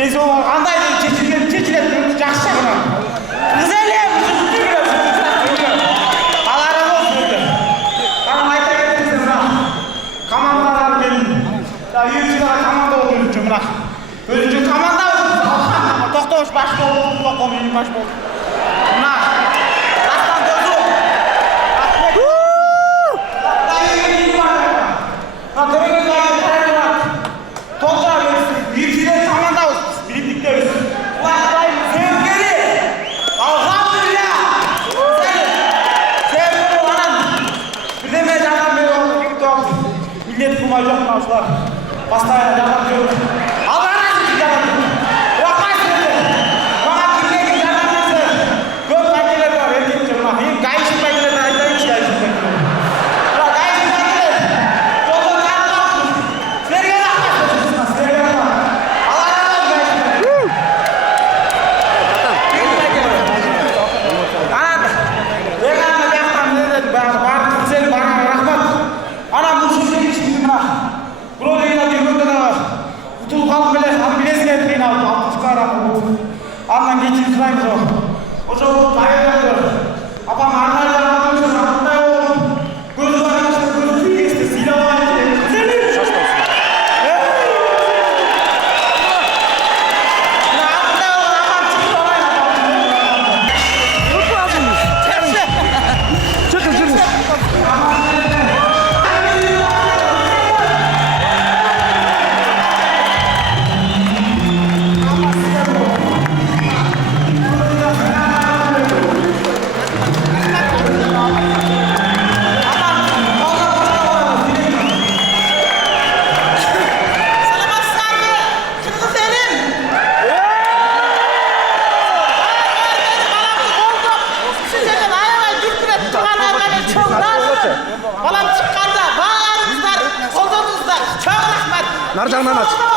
Biz o андай keçilen жақсы жағынан. Біз әлем алары болды. Бana айта кетіңіздер мына командалар мен үйіршілер команда болып жүрген мына. Өзінше команда болып тоқтауыш баш болды, тоқтауыш баш болды. Мына Дастан Дозу. Постоянно жардам беріп алға қарай жардам оқай сіздер маған келген жардамыңызды көп пәтерлер бар еркекше мына мен гаишник пәтерлерді айтайыншы гаишник пәтерлер гаишник пәтерлер жолдан қарап сіздерге рахмат сіздерге рахмат алға қарай гаишник пәтерлер барлық сіздерге рахмат ана бұл жүрген ішінде мына Қалып білесіңдер кейін алып шығарамын. Аннан кешірім сұраймыз ол. Ошо қайырдар. Апам арнайы алып артындай болып, көзі бар еместер, көзі түйгесті сыйлабайын деп. Артындай болып апам шығып алайын. Көп азымыз. Çıkın. Balam çıqqanda, bağlarınızlar, qoldurunuzlar, çok rahmet. Narjağından aç.